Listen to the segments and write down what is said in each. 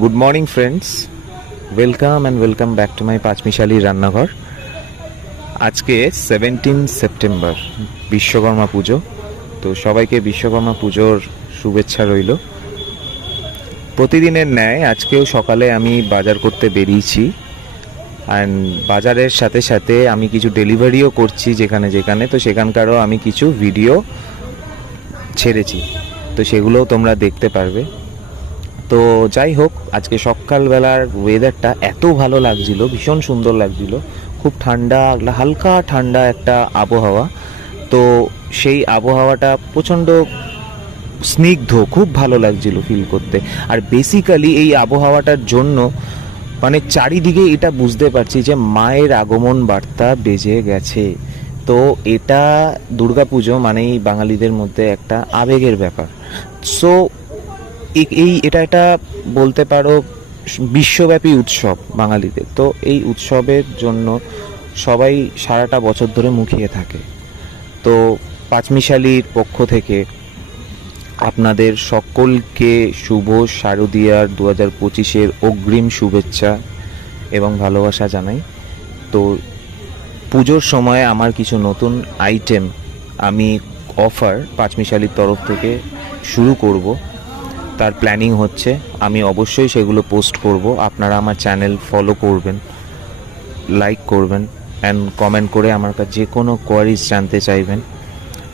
Good morning friends, welcome back to my Panchmishali Rannaghar. আজকে 17 September, Vishwakarma পুজো। তো সবাইকে বিশ্বকর্মা পুজোর শুভেচ্ছা রইল। প্রতিদিনের ন্যায় আজকেও সকালে আমি বাজার করতে বেরিয়েছি, অ্যান্ড বাজারের সাথে সাথে আমি কিছু ডেলিভারিও করছি যেখানে তো সেখানকারও আমি কিছু ভিডিও ছেড়েছি, তো সেগুলোও তোমরা দেখতে পারবে। তো যাই হোক, আজকে সকালবেলার ওয়েদারটা এত ভালো লাগছিল, ভীষণ সুন্দর লাগছিল, খুব ঠান্ডা, হালকা ঠান্ডা একটা আবহাওয়া। তো সেই আবহাওয়াটা প্রচণ্ড স্নিগ্ধ, খুব ভালো লাগছিল ফিল করতে। আর বেসিক্যালি এই আবহাওয়াটার জন্য মানে চারিদিকে এটা বুঝতে পারছি যে মায়ের আগমন বার্তা বেজে গেছে। তো এটা দুর্গাপুজো মানেই বাঙালিদের মধ্যে একটা আবেগের ব্যাপার। সো এটা একটা বলতে পারো বিশ্বব্যাপী উৎসব বাঙালিদের। তো এই উৎসবের জন্য সবাই সারাটা বছর ধরে মুখিয়ে থাকে। তো পাঁচমিশালির পক্ষ থেকে আপনাদের সকলকে শুভ শারদীয়ার 2025-এর অগ্রিম শুভেচ্ছা এবং ভালোবাসা জানাই। তো পুজোর সময় আমার কিছু নতুন আইটেম আমি অফার পাঁচমিশালির তরফ থেকে শুরু করব, তার প্ল্যানিং হচ্ছে। আমি অবশ্যই সেগুলো পোস্ট করব। আপনারা আমার চ্যানেল ফলো করবেন, লাইক করবেন, অ্যান্ড কমেন্ট করে আমার কাছে যে কোনো কোয়ারিজ জানতে চাইবেন।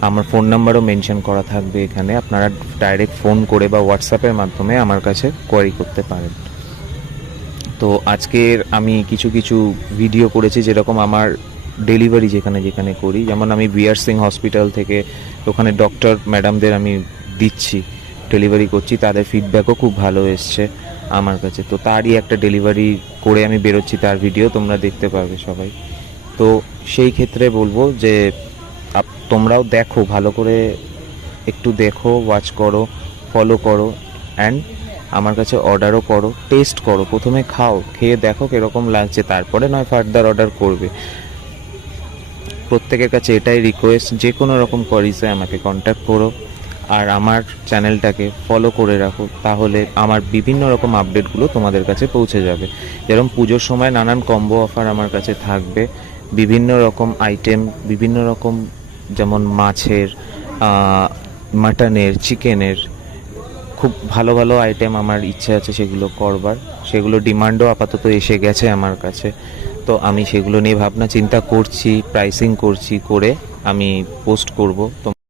আমার ফোন নাম্বারও মেনশন করা থাকবে এখানে, আপনারা ডাইরেক্ট ফোন করে বা হোয়াটসঅ্যাপের মাধ্যমে আমার কাছে কোয়ারি করতে পারেন। তো আজকের আমি কিছু ভিডিও করেছি, যেরকম আমার ডেলিভারি যেখানে করি, যেমন আমি বিআর সিং হসপিটাল থেকে ওখানে ডক্টর ম্যাডামদের আমি দিচ্ছি, ডেলিভারি করছি, তাদের ফিডব্যাকও খুব ভালো এসছে আমার কাছে। তো তারই একটা ডেলিভারি করে আমি বেরোচ্ছি, তার ভিডিও তোমরা দেখতে পারবে সবাই। তো সেই ক্ষেত্রে বলবো যে তোমরাও দেখো, ভালো করে একটু দেখো, ওয়াচ করো, ফলো করো, অ্যান্ড আমার কাছে অর্ডারও করো, টেস্ট করো, প্রথমে খাও, খেয়ে দেখো কীরকম লাগছে, তারপরে নয় ফার্দার অর্ডার করবে। প্রত্যেকের কাছে এটাই রিকোয়েস্ট, যে কোনো রকম কোয়ারিজে আমাকে কন্ট্যাক্ট করো, আর আমার চ্যানেলটাকে ফলো করে রাখো, তাহলে আমার বিভিন্ন রকম আপডেটগুলো তোমাদের কাছে পৌঁছে যাবে। যেরকম পুজোর সময় নানান কম্বো অফার আমার কাছে থাকবে, বিভিন্ন রকম আইটেম, বিভিন্ন রকম, যেমন মাছের, মাটনের, চিকেনের, খুব ভালো ভালো আইটেম আমার ইচ্ছে আছে সেগুলো করবার। সেগুলো ডিমান্ডও আপাতত এসে গেছে আমার কাছে। তো আমি সেগুলো নিয়ে ভাবনা চিন্তা করছি, প্রাইসিং করছি, করে আমি পোস্ট করব। তো